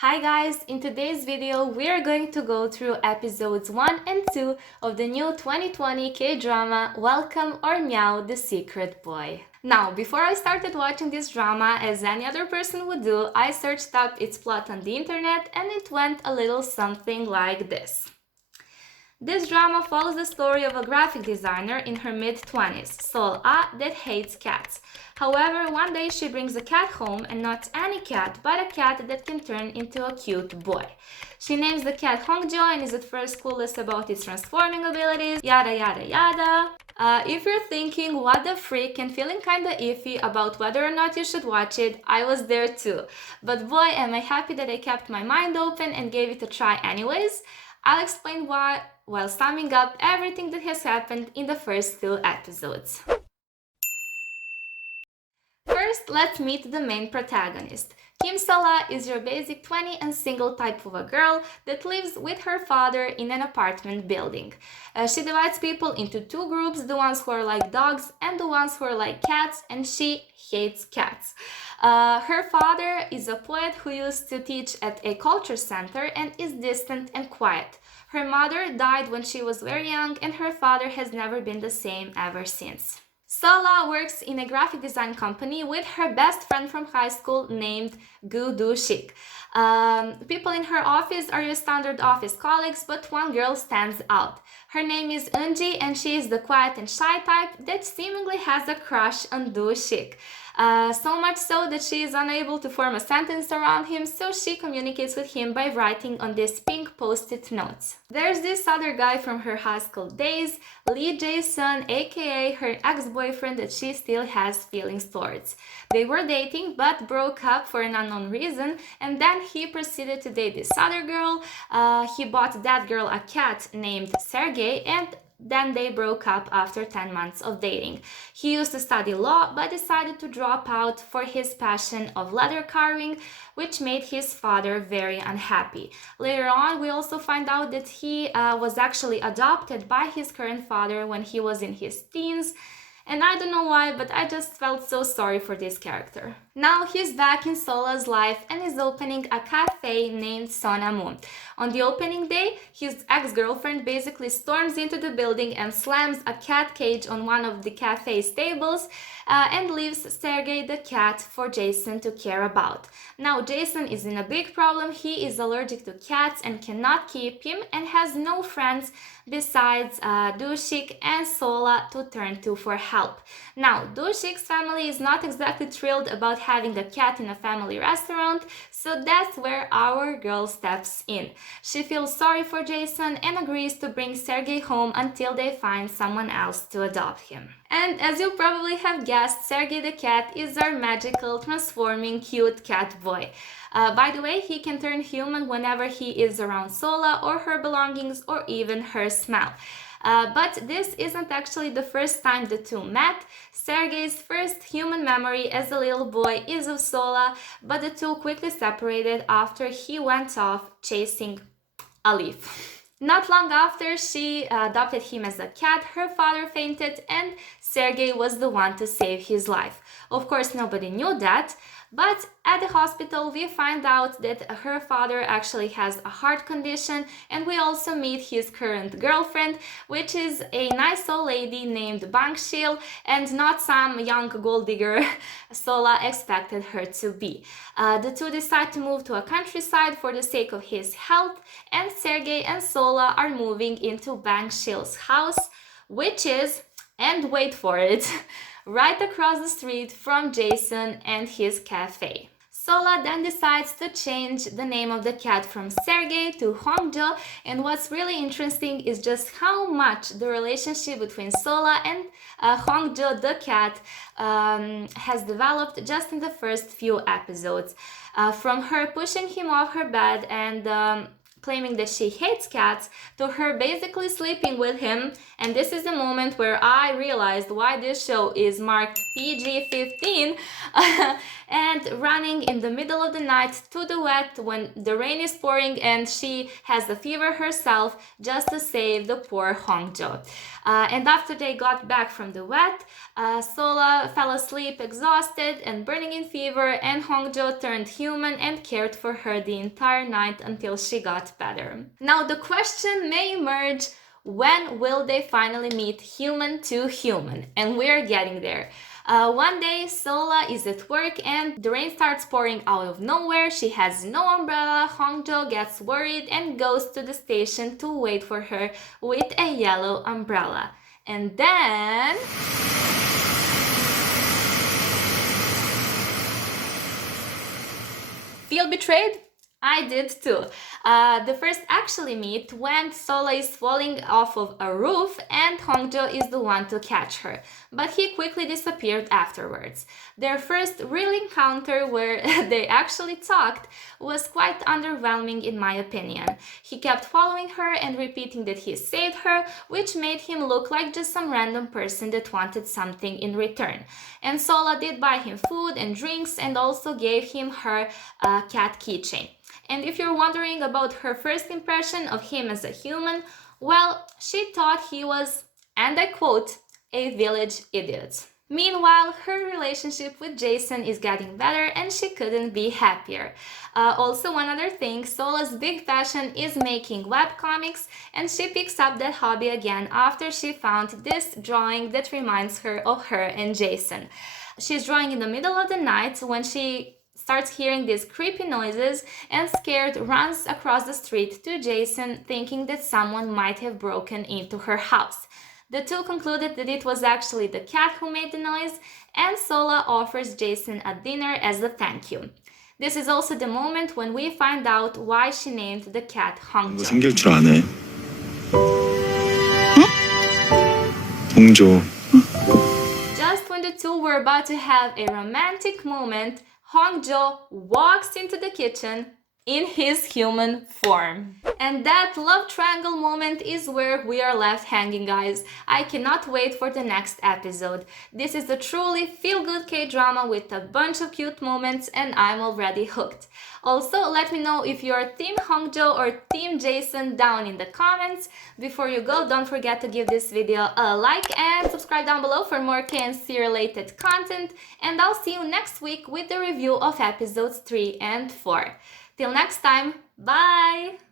Hi guys, in today's video we are going to go through episodes 1 and 2 of the new 2020 K-drama Welcome or Meow the Secret Boy. Now, before I started watching this drama, as any other person would do, I searched up its plot on the internet and it went a little something like this. This drama follows the story of a graphic designer in her mid-20s, Sol A, that hates cats. However, one day she brings a cat home, and not any cat, but a cat that can turn into a cute boy. She names the cat Hongjo and is at first clueless about its transforming abilities, yada yada yada. If you're thinking what the freak and feeling kinda iffy about whether or not you should watch it, I was there too. But boy, am I happy that I kept my mind open and gave it a try anyways. I'll explain why while summing up everything that has happened in the first 2 episodes. First, let's meet the main protagonist. Kim Sola is your basic 20 and single type of a girl that lives with her father in an apartment building. She divides people into 2 groups, the ones who are like dogs and the ones who are like cats, and she hates cats. Her father is a poet who used to teach at a culture center and is distant and quiet. Her mother died when she was very young and her father has never been the same ever since. Sola works in a graphic design company with her best friend from high school named Goo A-ra. People in her office are your standard office colleagues, but one girl stands out. Her name is Eunji and she is the quiet and shy type that seemingly has a crush on Do-shik. So much so that she is unable to form a sentence around him, so she communicates with him by writing on these pink post-it notes. There's this other guy from her high school days, Lee Jae-sun, aka her ex-boyfriend that she still has feelings towards. They were dating but broke up for an unknown reason, and then he proceeded to date this other girl. He bought that girl a cat named Sergey, and then they broke up after 10 months of dating. He used to study law but decided to drop out for his passion of leather carving, which made his father very unhappy. Later on, we also find out that he was actually adopted by his current father when he was in his teens. And I don't know why, but I just felt so sorry for this character. Now he's back in Sola's life and is opening a cafe named Sonamu. On the opening day, his ex-girlfriend basically storms into the building and slams a cat cage on one of the cafe's tables and leaves Sergey the cat for Jason to care about. Now Jason is in a big problem. He is allergic to cats and cannot keep him and has no friends besides Do-shik and Sola to turn to for help. Now, Do-shik's family is not exactly thrilled about having a cat in a family restaurant, so that's where our girl steps in. She feels sorry for Jason and agrees to bring Sergey home until they find someone else to adopt him. And as you probably have guessed, Sergey the cat is our magical, transforming, cute cat boy. By the way, he can turn human whenever he is around Sola or her belongings or even her smell. But this isn't actually the first time the two met. Sergey's first human memory as a little boy is of Sola, but the two quickly separated after he went off chasing a leaf. Not long after she adopted him as a cat, her father fainted and Sergey was the one to save his life. Of course, nobody knew that, but at the hospital we find out that her father actually has a heart condition, and we also meet his current girlfriend, which is a nice old lady named Bangshil and not some young gold digger Sola expected her to be. The two decide to move to a countryside for the sake of his health, and Sergey and Sola are moving into Bangshil's house, which is, and wait for it, right across the street from Jason and his cafe. Sola then decides to change the name of the cat from Sergey to Hongjo, and what's really interesting is just how much the relationship between Sola and Hongjo the cat has developed just in the first few episodes. From her pushing him off her bed and claiming that she hates cats, to her basically sleeping with him. And this is the moment where I realized why this show is marked PG-15 and running in the middle of the night to the vet when the rain is pouring and she has the fever herself just to save the poor Hongjo. And after they got back from the vet, Sola fell asleep exhausted and burning in fever, and Hongjo turned human and cared for her the entire night until she got better. Now the question may emerge, when will they finally meet human to human? And we're getting there. One day, Sola is at work and the rain starts pouring out of nowhere. She has no umbrella. Hongjo gets worried and goes to the station to wait for her with a yellow umbrella. And then... feel betrayed? I did too. The first actually meet when Sola is falling off of a roof and Hongjo is the one to catch her, but he quickly disappeared afterwards. Their first real encounter where they actually talked was quite underwhelming in my opinion. He kept following her and repeating that he saved her, which made him look like just some random person that wanted something in return. And Sola did buy him food and drinks and also gave him her cat keychain. And if you're wondering about her first impression of him as a human, well, she thought he was, and I quote, a village idiot. Meanwhile, her relationship with Jason is getting better and she couldn't be happier. Also, one other thing, Sola's big passion is making webcomics, and she picks up that hobby again after she found this drawing that reminds her of her and Jason. She's drawing in the middle of the night when she starts hearing these creepy noises and scared runs across the street to Jason, thinking that someone might have broken into her house. The two concluded that it was actually the cat who made the noise, and Sola offers Jason a dinner as a thank you. This is also the moment when we find out why she named the cat Hongjo. 생길 줄 아네. 홍조. Just when the two were about to have a romantic moment, Hongjo walks into the kitchen in his human form. And that love triangle moment is where we are left hanging, guys. I cannot wait for the next episode. This is a truly feel-good K-drama with a bunch of cute moments and I'm already hooked. Also, let me know if you're Team Hongjo or Team Jason down in the comments. Before you go, don't forget to give this video a like and subscribe down below for more K&C related content. And I'll see you next week with the review of episodes 3 and 4. Till next time, bye!